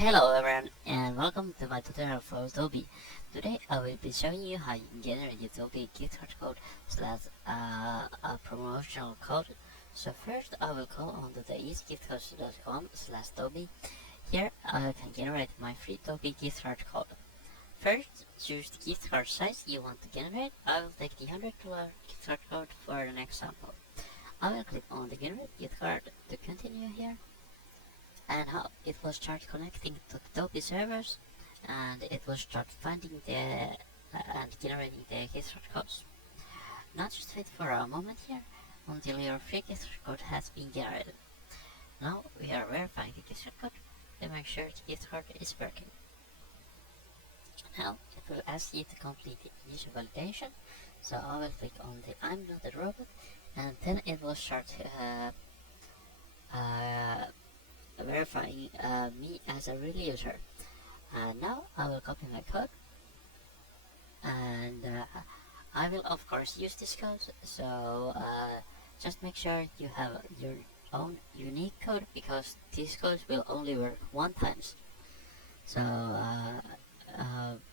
Hello everyone and welcome to my tutorial for Tobi. Today I will be showing you how you can generate your Tobi gift card code slash a promotional code. So first I will go on to the easygiftcards.com slash Tobi. Here I can generate my free Tobi gift card code. First choose the gift card size you want to generate. I will take the $100 gift card code for an example. I will click on the generate gift card to continue here. And how it will start connecting to the Tobi servers, and it will start finding the and generating the gift card codes. Now just wait for a moment here until your free gift card code has been generated. Now we are verifying the gift card code to make sure the gift card is working. Now it will ask you to complete the initial validation, so I will click on the I'm not a robot, and then it will start verifying me as a real user. And now I will copy my code, and I will of course use this code, so just make sure you have your own unique code, because these codes will only work one time. So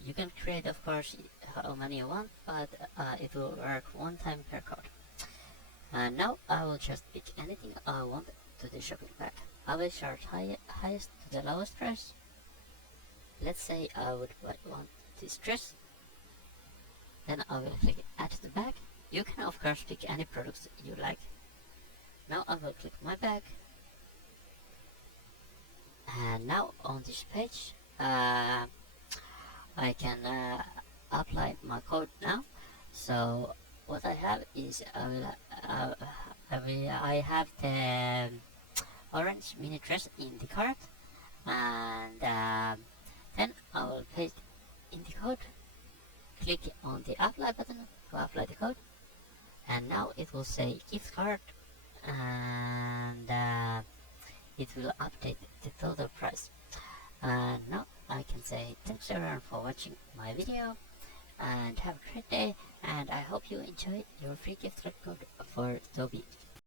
you can create of course how many you want, but it will work one time per code. And now I will just pick anything I want to the shopping bag. I will start highest to the lowest price. Let's say I would want this dress. Then I will click add to the bag. You can of course pick any products you like. Now I will click my bag. And now on this page I can apply my code now. So what I have is I have the orange mini dress in the cart, and then I will paste in the code, click on the apply button to apply the code, and now it will say gift card, and it will update the total price. And now I can say thanks everyone for watching my video, and have a great day, and I hope you enjoyed your free gift card code for Tobi.